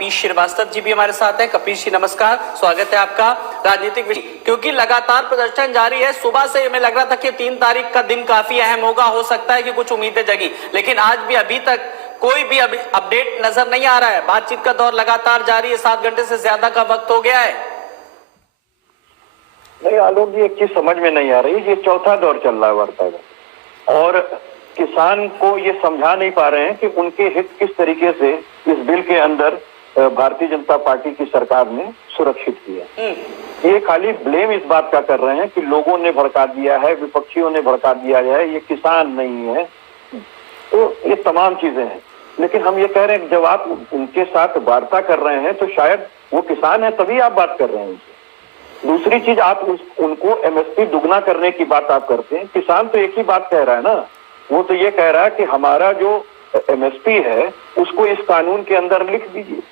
कपीश श्रीवास्तव जी भी हमारे साथ हैं। कपीश जी नमस्कार, स्वागत है आपका। राजनीतिक विषय, क्योंकि लगातार प्रदर्शन जारी है, सुबह से हमें लग रहा था कि 3 तारीख का दिन काफी अहम होगा, हो सकता है कि कुछ उम्मीदें जगी, लेकिन आज भी अभी तक कोई भी अपडेट नजर नहीं आ रहा है। बातचीत का दौर लगातार जारी है, 7 घंटे से ज्यादा का वक्त हो गया है। नहीं आलोक जी, एक चीज समझ में नहीं आ रही, ये चौथा दौर चल रहा है वार्ता का और किसान को ये समझा नहीं पा रहे हैं कि उनके हित किस तरीके से इस बिल के अंदर भारतीय जनता पार्टी की सरकार ने सुरक्षित किया। ये खाली ब्लेम इस बात का कर रहे हैं कि लोगों ने भड़का दिया है, विपक्षियों ने भड़का दिया है, ये किसान नहीं है, तो ये तमाम चीजें हैं। लेकिन हम ये कह रहे हैं कि जब आप उनके साथ वार्ता कर रहे हैं तो शायद वो किसान है तभी आप बात कर रहे हैं उनसे। दूसरी चीज, आप उनको एमएसपी दुगना करने की बात आप करते हैं। किसान तो एक ही बात कह रहा है ना, वो तो ये कह रहा है कि हमारा जो एमएसपी है उसको इस कानून के अंदर लिख दीजिए,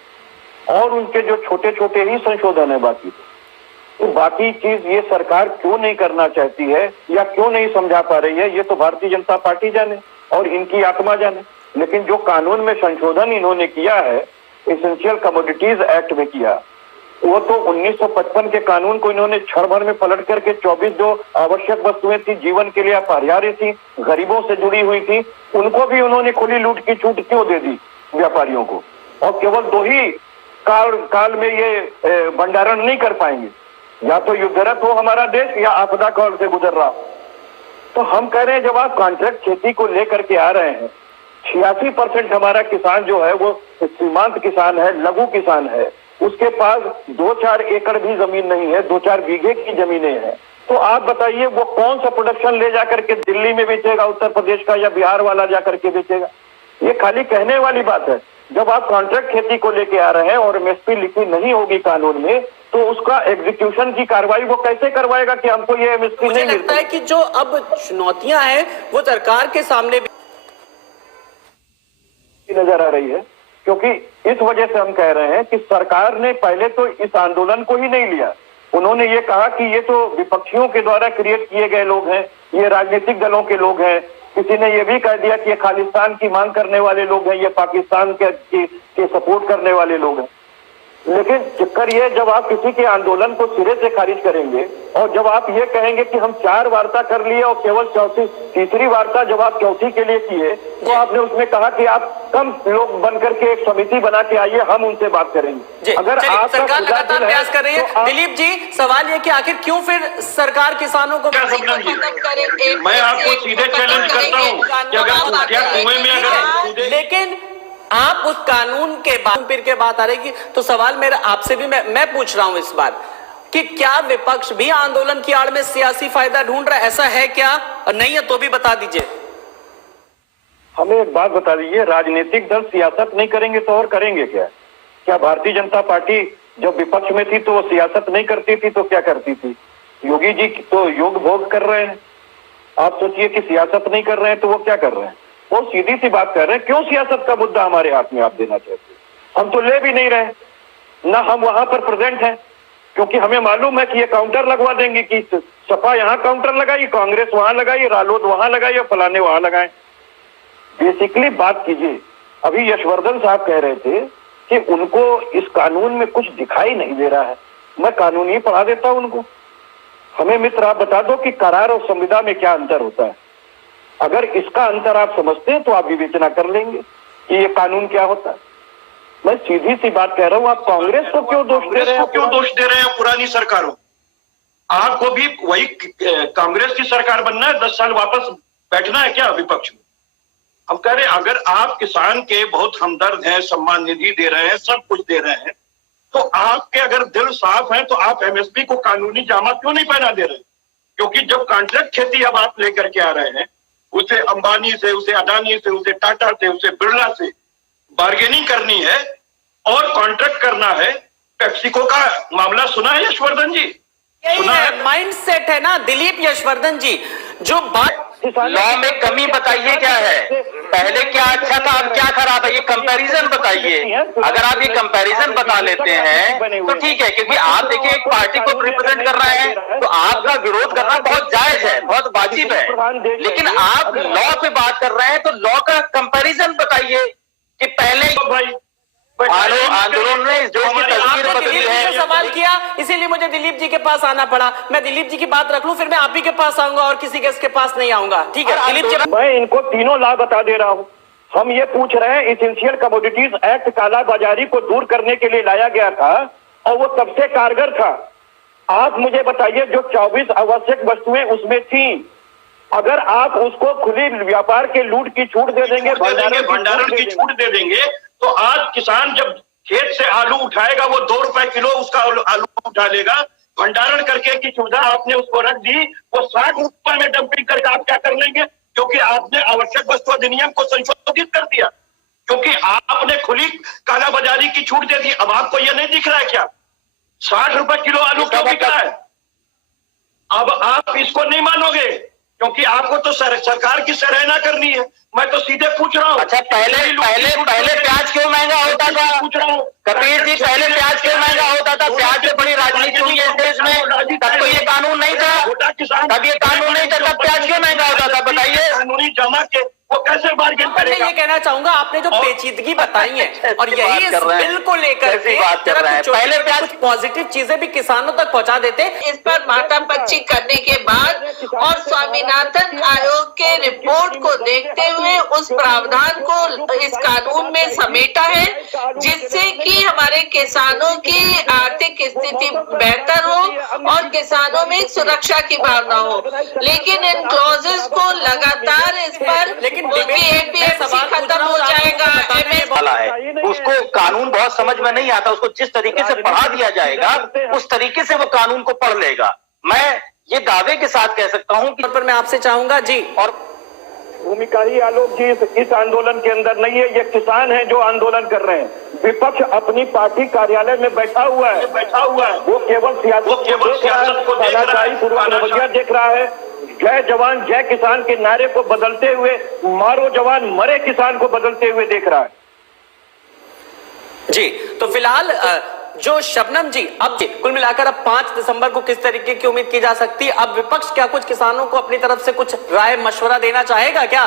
और उनके जो छोटे छोटे ही संशोधन है बाकी, तो बाकी चीज ये सरकार क्यों नहीं करना चाहती है या क्यों नहीं समझा पा रही है, ये तो भारतीय जनता पार्टी जाने और इनकी आत्मा जाने। लेकिन जो कानून में संशोधन इन्होंने किया है, एसेंशियल कमोडिटीज एक्ट में किया, वो तो 1955 के कानून को इन्होंने क्षण भर में पलट करके 24 जो आवश्यक वस्तुएं थी, जीवन के लिए अपरिहार्य थी, गरीबों से जुड़ी हुई थी, उनको भी उन्होंने खुली लूट की छूट क्यों दे दी व्यापारियों को, और केवल 2 ही काल में ये भंडारण नहीं कर पाएंगे, या तो युद्धरत हो हमारा देश या आपदा काल से गुजर रहा। तो हम कह रहे हैं जब आप कॉन्ट्रैक्ट खेती को लेकर के आ रहे हैं, 86% हमारा किसान जो है वो सीमांत किसान है, लघु किसान है, उसके पास 2-4 एकड़ भी जमीन नहीं है, 2-4 बीघे की जमीनें हैं। तो आप बताइए वो कौन सा प्रोडक्शन ले जाकर के दिल्ली में बेचेगा, उत्तर प्रदेश का या बिहार वाला जाकर के बेचेगा? ये खाली कहने वाली बात है। जब आप कॉन्ट्रैक्ट खेती को लेके आ रहे हैं और एमएसपी लिखी नहीं होगी कानून में, तो उसका एग्जीक्यूशन की कार्रवाई वो कैसे करवाएगा कि हमको ये एमएसपी नहीं मिलता? मुझे लगता है कि जो अब चुनौतियां हैं वो सरकार के सामने भी नजर आ रही है, क्योंकि इस वजह से हम कह रहे हैं कि सरकार ने पहले तो इस आंदोलन को ही नहीं लिया। उन्होंने ये कहा कि ये तो विपक्षियों के द्वारा क्रिएट किए गए लोग हैं, ये राजनीतिक दलों के लोग हैं। किसी ने ये भी कह दिया कि ये खालिस्तान की मांग करने वाले लोग हैं, ये पाकिस्तान के सपोर्ट करने वाले लोग हैं। लेकिन चक्कर ये, जब आप किसी के आंदोलन को सिरे से खारिज करेंगे और जब आप ये कहेंगे कि हम 4 वार्ता कर लिए और केवल तीसरी वार्ता जब आप चौथी के लिए किए, तो आपने उसमें कहा कि आप कम लोग बनकर के एक समिति बना के आइए, हम उनसे बात करेंगे। अगर आप सरकार लगातार प्रयास कर रही है, दिलीप जी सवाल ये कि आखिर क्यों फिर सरकार किसानों को मैं आपको सीधे चैलेंज करता हूँ कि अगर क्या कुएं में अगर, लेकिन आप उस कानून के बाद फिर के बात आ रही कि, तो सवाल मेरा आपसे भी मैं पूछ रहा हूं इस बार कि क्या विपक्ष भी आंदोलन की आड़ में सियासी फायदा ढूंढ रहा है? ऐसा है क्या? और नहीं है तो भी बता दीजिए। हमें एक बात बता दीजिए, राजनीतिक दल सियासत नहीं करेंगे तो और करेंगे क्या? क्या भारतीय जनता पार्टी जब विपक्ष में थी तो वो सियासत नहीं करती थी तो क्या करती थी? योगी जी तो योग भोग कर रहे हैं, आप सोचिए कि सियासत नहीं कर रहे हैं तो वो क्या कर रहे हैं? वो सीधी सी बात कर रहे हैं, क्यों सियासत का मुद्दा हमारे हाथ में आप देना चाहते हैं? हम तो ले भी नहीं रहे, ना हम वहां पर प्रेजेंट हैं, क्योंकि हमें मालूम है कि ये काउंटर लगवा देंगे कि सपा यहाँ काउंटर लगाई, कांग्रेस वहां लगाई, रालोद वहां लगाई और फलाने वहां लगाए। बेसिकली बात कीजिए, अभी यशवर्धन साहब कह रहे थे कि उनको इस कानून में कुछ दिखाई नहीं दे रहा है। मैं कानून ही पढ़ा देता हूं उनको। हमें मित्र आप बता दो कि करार और संविदा में क्या अंतर होता है। अगर इसका अंतर आप समझते हैं तो आप विवेचना कर लेंगे कि ये कानून क्या होता है। मैं सीधी सी बात कह रहा हूं, आप कांग्रेस को क्यों दोष दे रहे हैं? पुरानी सरकारों, आपको भी वही कांग्रेस की सरकार बनना है, 10 साल वापस बैठना है क्या विपक्ष में? हम कह रहे हैं अगर आप किसान के बहुत हमदर्द हैं, सम्मान निधि दे रहे हैं, सब कुछ दे रहे हैं, तो आपके अगर दिल साफ है तो आप एमएसपी को कानूनी जामा क्यों नहीं पहना दे रहे? क्योंकि जब कॉन्ट्रैक्ट खेती अब आप लेकर के आ रहे हैं, उसे अंबानी से, उसे अडानी से, उसे टाटा से, उसे बिरला से बार्गेनिंग करनी है और कॉन्ट्रैक्ट करना है। पेप्सिको का मामला सुना है यशवर्धन जी? सुना है? माइंडसेट है ना दिलीप यशवर्धन जी, जो बात लॉ में कमी बताइए क्या है, पहले क्या अच्छा था अब क्या खराब है, ये कंपैरिजन बताइए। अगर आप ये कंपैरिजन बता लेते हैं तो ठीक है, क्योंकि आप देखिए एक पार्टी को रिप्रेजेंट कर रहे हैं तो आपका विरोध करना बहुत जायज है, बहुत वाजिब है, लेकिन आप लॉ पे बात कर रहे हैं तो लॉ का कंपैरिजन बताइए कि पहले भाई आंदोलन ने इस देश की तस्वीर आपने बदली दिलीप जी है। से सवाल किया, इसीलिए मुझे दिलीप जी के पास आना पड़ा। मैं दिलीप जी की बात रख लूं, फिर मैं आप ही के पास आऊंगा और किसी के इसके पास नहीं आऊंगा। ठीक है दिलीप जी। मैं इनको तीनों लाभ बता दे रहा हूं। हम ये पूछ रहे हैं, इसेंशियल कमोडिटीज एक्ट काला बाजारी को दूर करने के लिए लाया गया था और वो सबसे कारगर था। आप मुझे बताइए, जो 24 आवश्यक वस्तुएं उसमें थी, अगर आप उसको खुली व्यापार के लूट की छूट दे देंगे, भंडारण की छूट दे देंगे, तो आज किसान जब खेत से आलू उठाएगा वो 2 रुपए किलो उसका आलू उठा लेगा। भंडारण करके की सुविधा आपने उसको रख दी, वो 60 रुपए में डंपिंग करके आप क्या कर लेंगे? क्योंकि आपने आवश्यक वस्तु अधिनियम को संशोधित कर दिया, क्योंकि आपने खुली कालाबाजारी की छूट दे दी। अब आपको यह नहीं दिख रहा है क्या 60 रुपए किलो आलू क्यों बिका है? अब आप इसको नहीं मानोगे, क्योंकि आपको तो सरकार की सराहना करनी है। मैं तो सीधे पूछ रहा हूँ। अच्छा, पहले प्याज क्यों महंगा होता था? पूछ रहा हूँ कबीर जी, पहले प्याज क्यों महंगा होता था? प्याज से बड़ी राजनीति हुई है इस देश में। तब तो ये कानून नहीं था, तब ये कानून नहीं था, तब प्याज क्यों महंगा होता था? बताइए। कानूनी जमा के वो कैसे बार्गेन मैं करेगा? ये कहना चाहूंगा, आपने जो पेचीदगी बताई है और यही इस बिल को लेकर के पहले कुछ पॉजिटिव चीजें भी किसानों तक पहुंचा देते। इस पर माथापच्ची करने के बाद और स्वामीनाथन आयोग के रिपोर्ट को देखते हुए उस प्रावधान को इस कानून में समेटा है, जिससे कि हमारे किसानों की आर्थिक स्थिति बेहतर हो और किसानों में सुरक्षा की भावना हो। लेकिन इन क्लॉजेस को लगातार इस पर एपीएमसी खत्म हो जाएगा, वाला है, उसको कानून बहुत समझ में नहीं आता। उसको जिस तरीके से पढ़ा दिया जाएगा उस तरीके से वो कानून को पढ़ लेगा। मैं ये दावे के साथ कह सकता हूं कि पर मैं आपसे चाहूंगा जी, और भूमिका ही आलोक जी इस आंदोलन के अंदर नहीं है। ये किसान हैं जो आंदोलन कर रहे हैं। विपक्ष अपनी पार्टी कार्यालय में बैठा हुआ है, वो केवल सियासत को रवैया देख रहा है। जय जवान जय किसान के नारे को बदलते हुए मारो जवान मरे किसान को बदलते हुए देख रहा है जी। तो फिलहाल जो शबनम जी, अब जी कुल मिलाकर अब 5 दिसंबर को किस तरीके की उम्मीद की जा सकती है? अब विपक्ष क्या कुछ किसानों को अपनी तरफ से कुछ राय मशवरा देना चाहेगा क्या?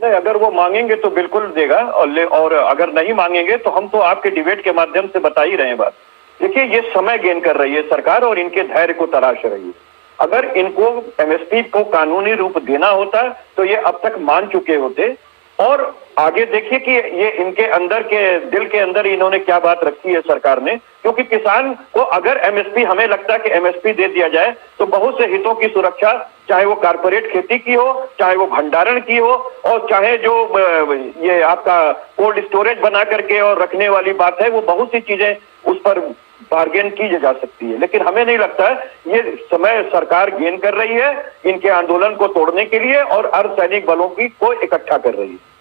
नहीं, अगर वो मांगेंगे तो बिल्कुल देगा, और अगर नहीं मांगेंगे तो हम तो आपके डिबेट के माध्यम से बता ही रहे हैं बात। देखिए, ये समय गेन कर रही है सरकार और इनके धैर्य को तराश रही है। अगर इनको एमएसपी को कानूनी रूप देना होता तो ये अब तक मान चुके होते। और आगे देखिए कि ये इनके अंदर के दिल के अंदर इन्होंने क्या बात रखी है सरकार ने, क्योंकि किसान को अगर एमएसपी, हमें लगता है कि एमएसपी दे दिया जाए तो बहुत से हितों की सुरक्षा, चाहे वो कारपोरेट खेती की हो, चाहे वो भंडारण की हो, और चाहे जो ये आपका कोल्ड स्टोरेज बना करके और रखने वाली बात है, वो बहुत सी चीजें उस पर बार्गेन की जा सकती है। लेकिन हमें नहीं लगता ये समय सरकार गेन कर रही है इनके आंदोलन को तोड़ने के लिए और अर्धसैनिक बलों की को इकट्ठा कर रही है।